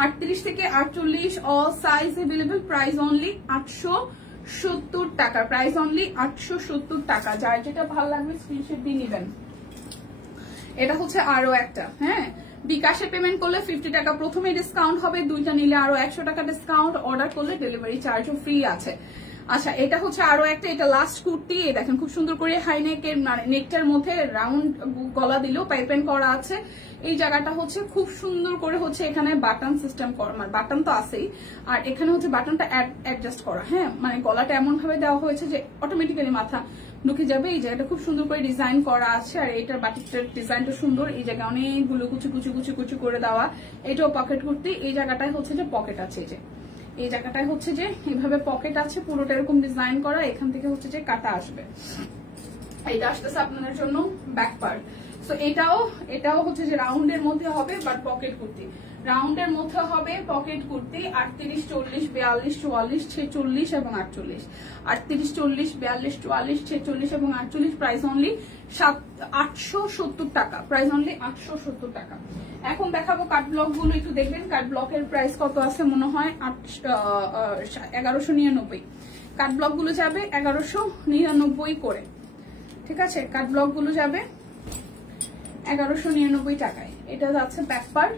38 থেকে 48 all size available, price only 870 টাকা, প্রাইস অনলি 870 টাকা। যার যেটা ভালো লাগবে স্ক্রিনশট দিয়ে নেবেন। এটা হচ্ছে আরো একটা, হ্যাঁ বিকাশে পেমেন্ট করলে 50 টাকা প্রথমে ডিসকাউন্ট হবে, দুইটা নিলে আরো 100 টাকা ডিসকাউন্ট, অর্ডার করলে ডেলিভারি চার্জও ফ্রি আছে। আচ্ছা, এটা হচ্ছে আরো একটা, এটা লাস্ট কুর্তি, দেখেন খুব সুন্দর করে হাই নেকের নেকটার মধ্যে রাউন্ড গলা দিলেও পাইপেন করা আছে। এই জায়গাটা হচ্ছে খুব সুন্দর করে হচ্ছে এখানে বাটন সিস্টেম করা, মানে বাটন তো আছেই, আর এখানে হচ্ছে বাটনটা অ্যাডজাস্ট করা, হ্যাঁ মানে গলাটা এমন ভাবে দেওয়া হয়েছে যে অটোমেটিক্যালি মাথা ঢুকে যাবে। এই জায়গাটা খুব সুন্দর করে ডিজাইন করা আছে, আর এটার বাটিকটার ডিজাইনটা সুন্দর। এই জায়গায় অনেকগুলো কুচি করে দেওয়া, এটাও পকেট কুর্তি। এই জায়গাটায় হচ্ছে যে পকেট আছে, এই যে এই জায়গাটায় হচ্ছে যে এইভাবে পকেট আছে, পুরোটা এরকম ডিজাইন করা, এখান থেকে হচ্ছে যে কাটা আসবে। এটা আসতেছে আপনাদের জন্য ব্যাক পার্ট। সো এটাও হচ্ছে যে রাউন্ডের মধ্যে হবে, বাট পকেট কুর্তি রাউন্ডের মধ্যে হবে, পকেট কুর্তি 38, 40, 42, 44, 46 এবং 48, 38, 40, 42, 44, 46 এবং 48, প্রাইস অনলি 870 টাকা, প্রাইস অনলি 870 টাকা। এখন দেখাবো কাট ব্লক গুলো, একটু দেখবেন কাট ব্লকের প্রাইস কত আছে, মনে হয় 1199। কাট ব্লক গুলো যাবে 1199 করে, ঠিক আছে। কাট ব্লক গুলো যাবে 1199 টাকায়। এটা যাচ্ছে ব্যাক পার্ট,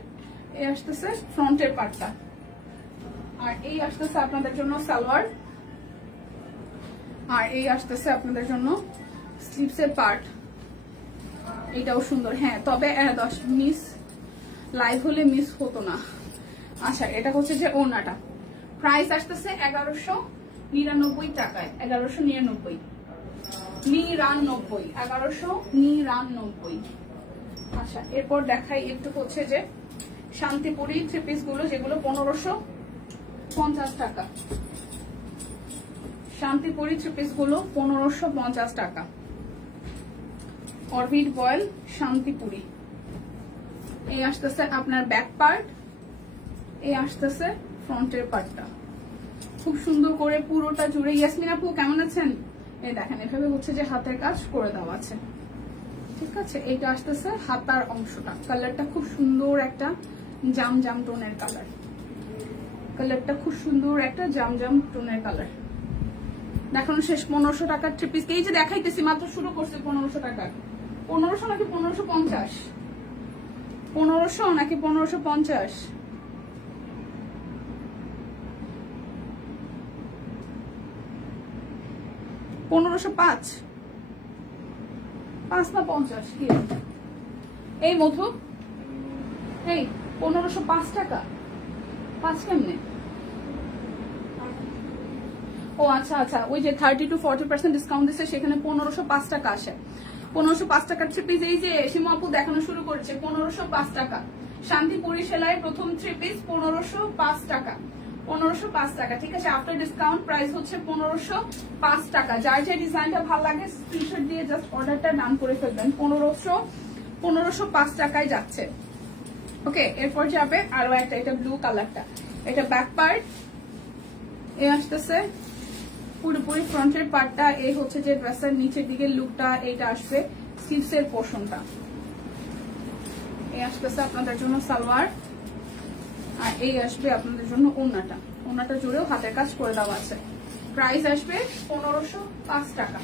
এই আসতেছে ফ্রন্টের পার্টটা, আর এই আসতেছে আপনাদের জন্য সালোয়ার, আর এই আসতেছে আপনাদের জন্য স্লিভসের পার্ট। এটাও সুন্দর, হ্যাঁ তবে 10 মিস লাইভ হলে মিস হতো না। আচ্ছা, এটা হচ্ছে যে ওড়নাটা, প্রাইস আসতেছে 1199 টাকায়, 1199, 1199। আচ্ছা, এরপর দেখাই একটু হচ্ছে যে শান্তিপুরি থ্রি পিস গুলো, যেগুলো 1550 টাকা। শান্তিপুরি থ্রি পিস গুলো 1550 টাকা। অরবিট বয়েল শান্তিপুরি, এই আসতেছে আপনার ব্যাক পার্ট, এই আসতেছে ফ্রন্টের পার্টটা, খুব সুন্দর করে পুরোটা জুড়ে। ইয়াসমিন আপু কেমন আছেন? এই দেখেন এভাবে হচ্ছে যে হাতের কাজ করে দেওয়া আছে, ঠিক আছে। এইটা আসতেছে হাতার অংশটা, কালারটা খুব সুন্দর একটা জাম জাম টোনের কালার, কালারটা খুব সুন্দর একটা জাম জাম টোনের কালার। দেখানো শেষ। 1500 টাকার থ্রি পিস, এই যে দেখাইতেছি মাত্র শুরু করছে 1500 টাকার। 1500 নাকি 1550? 1500 নাকি 1550? 1505, 5 না 50? কি এই মধু, এই 1505 টাকা, 5 কেমনে? ও আচ্ছা আচ্ছা, ওই যে 30 to 40% ডিসকাউন্ট দিচ্ছে, সেখানে 1505 টাকা আসে। 1505 টাকার থ্রি পিস, এই যে সীমা আপু দেখানো শুরু করেছে 1505 টাকা। শান্তিপুরি সেলাই প্রথম থ্রি পিস 1505 টাকা, 1505 টাকা, ঠিক আছে। আফটার ডিসকাউন্ট প্রাইস হচ্ছে 1505 টাকা। যার যে ডিজাইনটা ভালো লাগে স্ক্রিনশট দিয়ে জাস্ট অর্ডারটা ডান করে ফেলবেন। 1505 টাকায় যাচ্ছে। ওকে, এরপর যাবে আরো একটা, এটা ব্লু কালারটা, এটা ব্যাক পার্ট, এই আসতেছে পুরোপুরি ফ্রন্টের পার্টটা, এই হচ্ছে যে ড্রেসের নিচের দিকে লুকটা, এইটা আসবে স্লিভসের পোর্শনটা, এই আসতেছে আপনাদের জন্য সালোয়ার, আর এই আসবে আপনাদের জন্য ওড়নাটা। ওড়নাটা জুড়েও হাতের কাজ করে দেওয়া আছে। প্রাইস আসবে 1505 টাকা,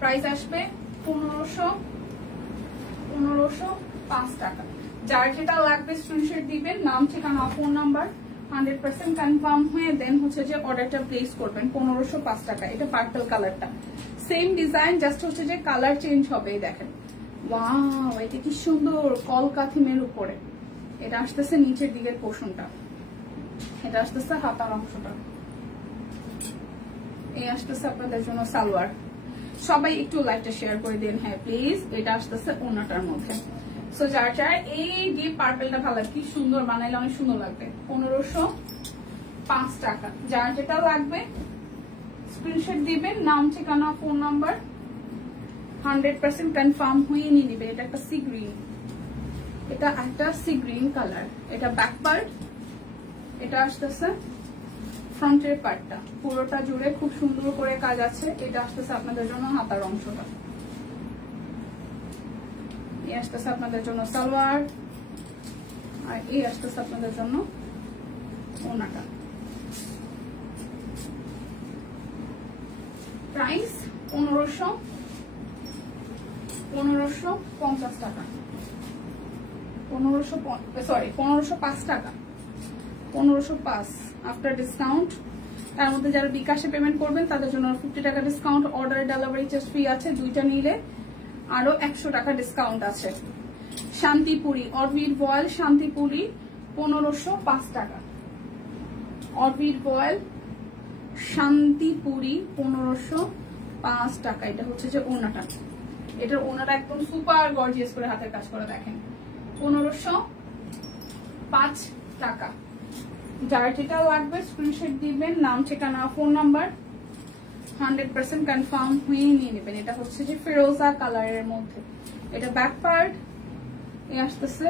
প্রাইস আসবে 1505 টাকা। যার যেটা লাগবে স্ক্রিনশট দিবেন, নাম ঠিকানা ফোন নাম্বার 100% কনফার্ম হয়ে দেন হচ্ছে যে অর্ডারটা প্লেস করবেন। 1505 টাকা। এটা পার্পল কালারটা, সেম ডিজাইন, জাস্ট হচ্ছে যে কালার চেঞ্জ হবে। দেখেন, ওয়াও, এটা কি সুন্দর, কলকা থিমের উপরে। এটা আসতেছে নিচের দিকের পোর্শনটা, এটা আসতেছে হাতার অংশটা, এই আসতেছে আপনাদের জন্য সালোয়ার। সবাই একটু লাইভটা শেয়ার করে দিন, হ্যাঁ প্লিজ। এটা আসতেছে ওড়নাটার মধ্যে। সো যার যার এই ডিপ পার্পলটা ভালো লাগে, কি সুন্দর বানাইলে অনেক সুন্দর লাগবে। 1505 টাকা। যার যেটা লাগবে স্ক্রিনশট দিবেন, নাম ঠিকানা ফোন নাম্বার 100% কনফার্ম হয়ে নিয়ে নিবে। এটা একটা সি গ্রিন, এটা একটা সি গ্রিন কালার। এটা ব্যাক পার্ট, এটা আসতেছে ফ্রন্টের পার্টটা, পুরোটা জুড়ে খুব সুন্দর করে কাজ আছে। এটা আসতেছে আপনাদের জন্য হাতার অংশটা, এই আসতেছে আপনাদের জন্য সালোয়ার, আর এই আসতেছে আপনাদের জন্য ওড়নাটা। প্রাইস 1550 টাকা, 1505 টাকা, 1505 আফটার ডিসকাউন্ট। তার মধ্যে যারা বিকাশে পেমেন্ট করবেন তাদের জন্য 50 টাকা discount, order delivery charge free আছে, দুইটা নিলে আরো 100 টাকা ডিসকাউন্ট আছে। শান্তিপুরি অরবিট বয়েল শান্তিপুরি 1505 টাকা, অরবিট বয়েল শান্তিপুরি 1505 টাকা। এটা হচ্ছে যে ওড়নাটা, এটার ওড়নাটা একদম সুপার গর্জিয়াস করে হাতের কাজ করে, দেখেন 1505 টাকা। যার যেটা লাগবে স্ক্রিনশট দিবেন, নাম ঠিকানা ফোন নাম্বার 100% কনফার্ম হয়ে নিয়ে নেবেন। এটা হচ্ছে যে ফিরোজা কালারের মধ্যে, এটা ব্যাক পার্ট, এই আসতেছে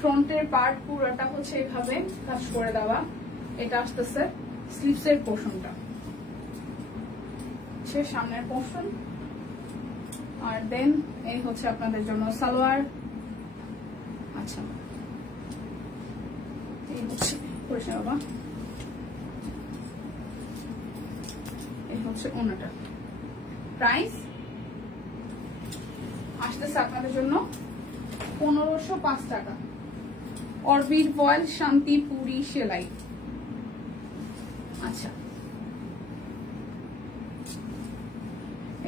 ফ্রন্টের পার্ট পুরোটা হচ্ছে এইভাবে কাজ করে দেওয়া। এটা আসতেছে স্লিভসের পোর্শনটা, সে সামনের পোর্শন। আর দেন এই হচ্ছে আপনাদের জন্য সালোয়ার। আচ্ছা এই হচ্ছে বাবা, এই হচ্ছে ওনাটা। প্রাইস আসতেছে আপনাদের জন্য 1505 টাকা। অরবিট ভয়েল শান্তিপুরি সেলাই। আচ্ছা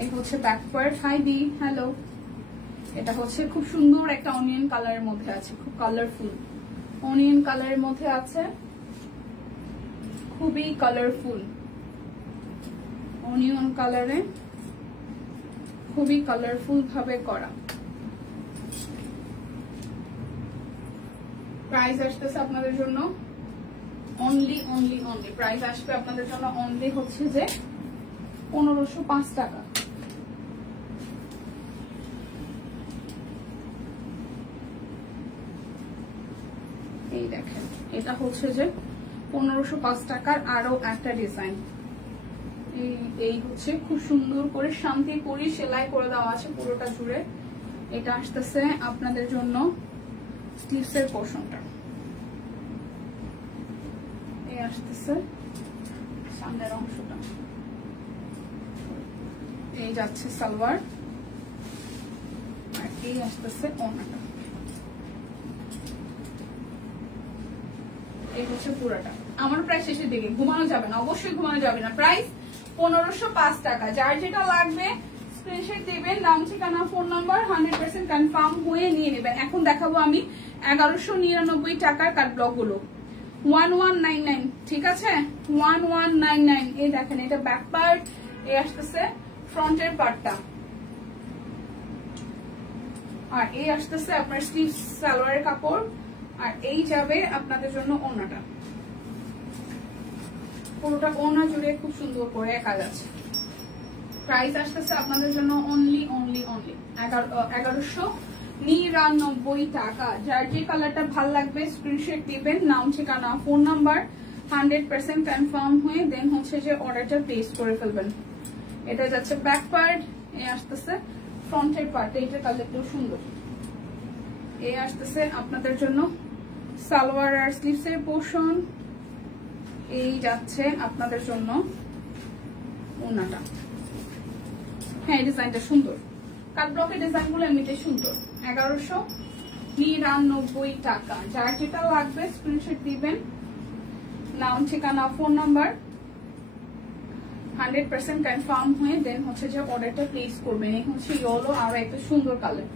এই হচ্ছে ব্যাক পার্ট। হাই দি, হ্যালো। এটা হচ্ছে খুব সুন্দর একটা অনিয়ন কালারের মধ্যে আছে, খুব কালারফুল অনিয়ন কালারের মধ্যে আছে, খুবই কালারফুল অনিয়ন কালারে, খুবই কালারফুল ভাবে করা। প্রাইস আসতেছে আপনাদের জন্য অনলি প্রাইস আসবে আপনাদের জন্য অনলি হচ্ছে যে 1505 টাকা। এই দেখেন এটা হচ্ছে যে 1505 টাকার আরো একটা ডিজাইন। এই হচ্ছে খুব সুন্দর করে শান্তিপুরি সেলাই করে দেওয়া আছে পুরোটা জুড়ে। এটা আসতেছে আপনাদের জন্য স্লিভসের পোর্শনটা, এই আসতেছে সামনের অংশটা, এই যাচ্ছে সালোয়ার, আর এই আসতেছে ওড়নাটা। এই হচ্ছে পুরোটা। আমার প্রায় শেষের দিকে, ঘুমানো যাবে না, অবশ্যই ঘুমানো যাবে না। প্রাইস 1505 টাকা। যার যেটা লাগবে স্ক্রিনশট দিবেন, নাম ঠিকানা ফোন নাম্বার 100% কনফার্ম হয়ে নিয়ে নেবেন। এখন দেখাবো আমি 1199 টাকার কাট ব্লক গুলো 1199, ঠিক আছে 1199। এই দেখেন এটা ব্যাক পার্ট, এই আসতেছে ফ্রন্টের পার্টটা, আর এই আসতেছে আপনার স্লিভ সালোয়ারের কাপড়, আর এই যাবে আপনাদের জন্য ওড়নাটা। পুরোটা ওড়না জুড়ে খুব সুন্দর করে কাজ আছে। প্রাইস আসতেছে আপনাদের জন্য অনলি 1199 টাকা। যার যে কালারটা ভাল লাগবে স্ক্রিনশট দিবেন, নাম ঠিকানা ফোন নাম্বার 100% কনফার্ম হয়ে দেন হচ্ছে যে অর্ডারটা প্লেস করে ফেলবেন। এটা যাচ্ছে ব্যাক পার্ট, এই আসতেছে ফ্রন্টের পার্ট, এইটা কালারটাও সুন্দর। এই আসতেছে আপনাদের জন্য সালোয়ার আর স্লিভসের পোর্শন, এই যাচ্ছে আপনাদের জন্য ওড়নাটা। হ্যাঁ ডিজাইনটা সুন্দর, কাট ব্লকের ডিজাইন গুলো এমনিতে সুন্দর। 1199 টাকা। যার যেটা লাগবে স্ক্রিনশট দিবেন, নাম ঠিকানা ফোন নাম্বার 100% কনফার্ম হয়ে দেন হচ্ছে যে অর্ডারটা প্লেস করবেন। এই হচ্ছে ইয়েলো আর একটা সুন্দর কালার।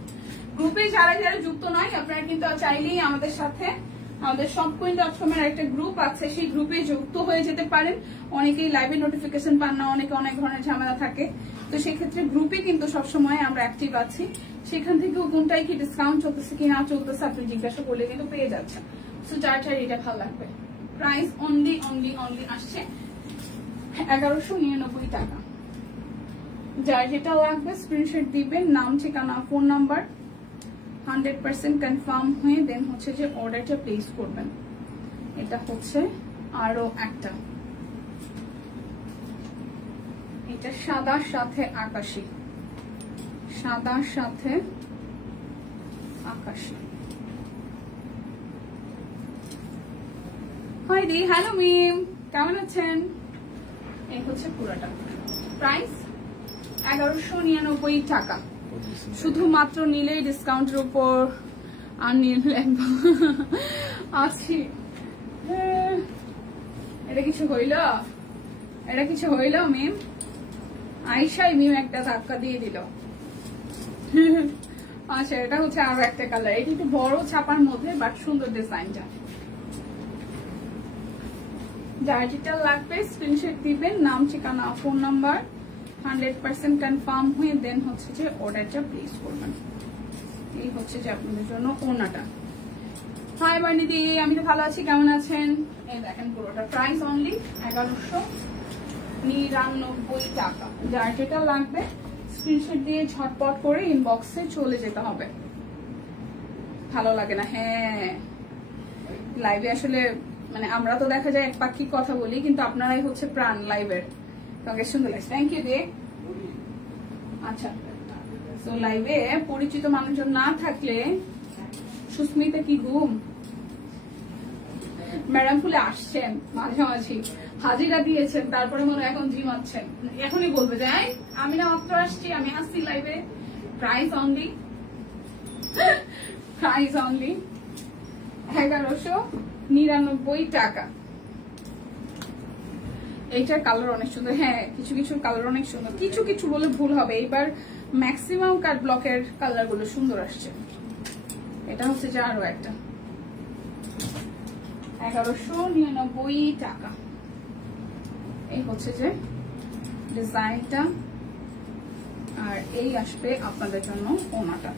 গ্রুপে যারা যারা যুক্ত নয় আপনারা কিন্তু চাইলেই আমাদের সাথে আমাদের shopqueen.com এর একটা গ্রুপ আছে, সেই গ্রুপে যুক্ত হয়ে যেতে পারেন। অনেকেই লাইভে নোটিফিকেশন পান না, অনেকে অনেক ধরনের ঝামেলা থাকে, তো সেক্ষেত্রে গ্রুপে কিন্তু সবসময় আমরা অ্যাক্টিভ আছি। সেখান থেকেও কোনটাই কি ডিসকাউন্ট চলতেছে কি না চলতেছে আপনি জিজ্ঞাসা করলে কিন্তু পেয়ে যাচ্ছেন। সো যার যার এটা ভালো লাগবে। প্রাইস অনলি আসছে 1199 টাকা। যার যেটা লাগবে স্ক্রিনশট দিবেন, নাম ঠিকানা ফোন নাম্বার 100% কনফার্ম হয়ে দেন হচ্ছে যে অর্ডারটা প্লেস করবেন। এটা হচ্ছে আরো একটা, এটা সাদার সাথে আকাশি, সাদার সাথে আকাশি। হাই দি, হ্যালো মিম, কেমন আছেন? এই হচ্ছে পুরাটা। প্রাইস 1199 টাকা। শুধুমাত্র নিলেই ডিসকাউন্টের উপর আর নিলে আছি। এটা কিছু হইল, এটা কিছু হইল মিম? আইসাই মিম একটা ধাক্কা দিয়ে দিল। আচ্ছা এটা হচ্ছে আরো একটা কালার, এটা একটু বড় ছাপার মধ্যে বাট সুন্দর ডিজাইনটা। যার যেটা লাগবে স্ক্রিনশট দিবেন, নাম ঠিকানা ফোন নাম্বার 100% কনফার্ম হয়ে দেন হচ্ছে যে অর্ডারটা প্লেস করবেন। এই হচ্ছে যে আপনাদের জন্য ওড়নাটা। হাই বানিদি, আমি তো ভালো আছি, কেমন আছেন? এই দেখেন পুরোটা। প্রাইস অনলি 1199 টাকা। যার যেটা লাগবে স্ক্রিনশট দিয়ে ঝটপট করে ইনবক্সে চলে যেতে হবে। ভালো লাগে না। হ্যাঁ লাইভে আসলে মানে আমরা তো দেখা যায় এক পাখি কথা বলি, কিন্তু আপনারাই হচ্ছে প্রাণ লাইভের। তোমাকে সুন্দর লাগছে, থ্যাংক ইউ দে। আচ্ছা তো লাইভে পরিচিত মানুষজন না থাকলে সুস্মিতা কি ঘুম? ম্যাডাম ফুলে আসছেন মাঝামাঝি, হাজিরা দিয়েছেন, তারপরে মনে এখন ঝিমাচ্ছেন। এখনই বলবে যে আমি না মাত্র আসছি, আমি আসছি লাইভে। প্রাইস অনলি 1199 টাকা। এইটার কালার অনেক সুন্দর। হ্যাঁ কিছু কিছু কালার অনেক সুন্দর, কিছু কিছু বলে ভুল হবে। এইবার ম্যাক্সিমাম কাট ব্লকের কালার গুলো সুন্দর আসছে। এটা হচ্ছে যে আরো একটা 1199 টাকা। এই হচ্ছে যে ডিজাইনটা, আর এই আসবে আপনাদের জন্য ওনাটা।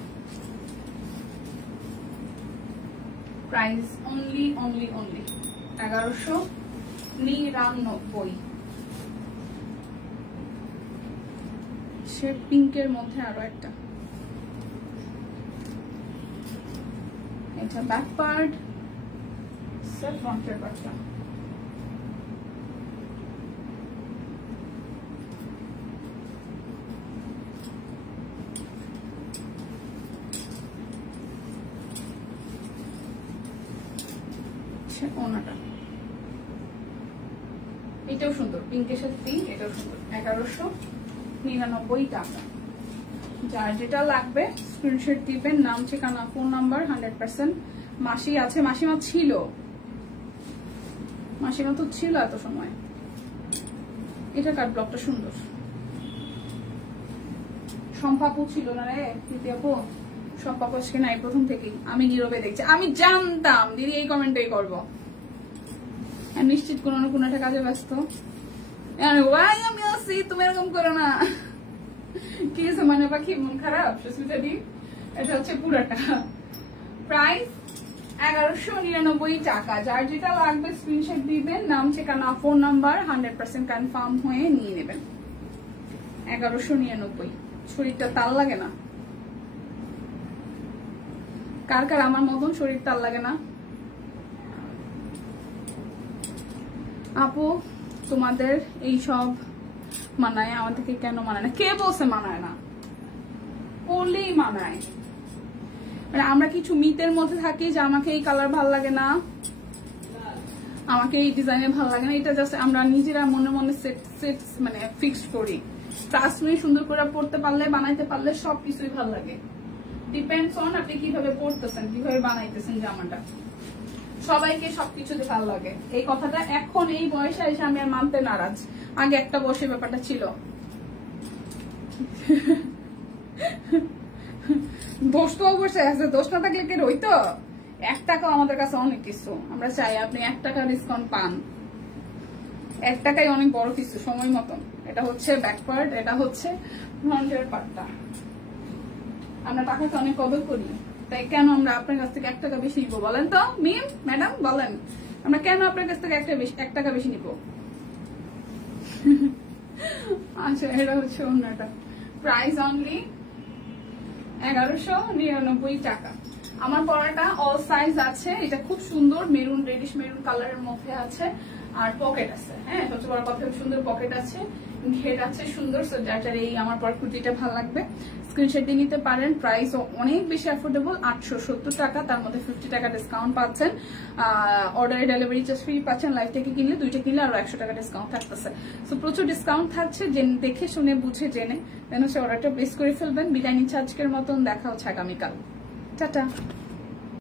Price only 1199। সে পিঙ্কের মধ্যে আরো একটা, এটা ব্যাক পার্ট, ফ্রন্টের পার্টটা। ওনাটা এটাও সুন্দর, পিঙ্কের সাথে পিঙ্ক, এটাও সুন্দর। 1199 টাকা। যার যেটা লাগবে স্ক্রিনশট দিবেন, নাম ঠিকানা ফোন নাম্বার। 100% মাসি আছে, মাসিমা ছিল, মাসিমা তো ছিল এত সময়। এটা কাট ব্লকটা সুন্দর। সম্পাপু ছিল না রে তৃতীয়াপু, সম্পাপু আজকে নাই প্রথম থেকেই। আমি নীরবে দেখছি, আমি জানতাম দিদি এই কমেন্টটাই করবো। নিশ্চিত কোনো না কোনো একটা কাজে ব্যস্ত। আমি আসছি, তুমি এরকম করো না। কি আছে মানে পাখি, মন খারাপ সুস্মিতা দি? এটা হচ্ছে পুরাটা। প্রাইস 1199 টাকা। যার যেটা লাগবে স্ক্রিনশট দিবেন, নাম ঠিকানা ফোন নাম্বার 100% কনফার্ম হয়ে নিয়ে নেবেন। 1199। শরীরটা তাল লাগে না? কার কার আমার মতন শরীর তাল লাগে না? আপু তোমাদের এই সব মানায়, আমাদেরকে কেন মানায় না? কে বলছে মানায় না? করলেই মানায়। মানে আমরা কিছু মিথের মধ্যে থাকি যে আমাকে এই কালার ভাল লাগে না, আমাকে এই ডিজাইনে ভাল লাগে না। এটা জাস্ট আমরা নিজেরা মনে মনে সেট মানে ফিক্সড করি। ট্রাস্ট মি, সুন্দর করে পড়তে পারলে, বানাইতে পারলে সবকিছুই ভাল লাগে। ডিপেন্ডস অন আপনি কিভাবে পড়তেছেন, কিভাবে বানাইতেছেন জামাটা। সবাইকে সবকিছুতে ভালো লাগে, এই কথাটা এখন এই বয়সে এসে আমি আর মানতে নারাজ। আগে একটা বয়সে ব্যাপারটা ছিল। দোষ তো অবশ্যই আছে, দোষ না থাকলে কি রইতো? 1 টাকাও আমাদের কাছে অনেক কিছু। আমরা চাই আপনি 1 টাকা ডিসকাউন্ট পান। 1 টাকাই অনেক বড় কিছু সময় মতন। এটা হচ্ছে ব্যাক পার্ট, এটা হচ্ছে ফ্রন্টের পার্টটা। আমরা টাকাকে অনেক কদর করি, তাই কেন আমরা আপনার কাছ থেকে 1 টাকা বেশি নিবো বলেন তো? মিম ম্যাডাম বলেন, আমরা কেন আপনার কাছ থেকে 1 টাকা বেশি নিবো? আচ্ছা এটা হচ্ছে অন্যটা। প্রাইস অনলি 1199 টাকা। আমার পরাটা অল সাইজ আছে। এটা খুব সুন্দর মেরুন, রেডিশ মেরুন কালারের মধ্যে আছে, আর পকেট আছে। হ্যাঁ সবচেয়ে বড় কথা, সুন্দর পকেট আছে, ঘের আছে সুন্দর। সো যাটার এই আমার পর কুর্তিটা ভালো লাগবে স্ক্রিনশট দিয়ে নিতে পারেন। প্রাইস অনেক বেশি অ্যাফোর্ডেবল, 870 টাকা। তার মধ্যে 50 টাকা ডিসকাউন্ট পাচ্ছেন, অর্ডারে ডেলিভারি চার্জ ফ্রি পাচ্ছেন। লাইভ থেকে কিনলে 2টা কিনলে আরো 100 টাকা ডিসকাউন্ট থাকতেছে। সো প্রচুর ডিসকাউন্ট থাকছে, দেখে শুনে বুঝে জেনে দেন হচ্ছে অর্ডারটা প্লেস করে ফেলবেন। বিদায় নিচ্ছে আজকের মতন, দেখা হচ্ছে আগামীকাল। টাটা।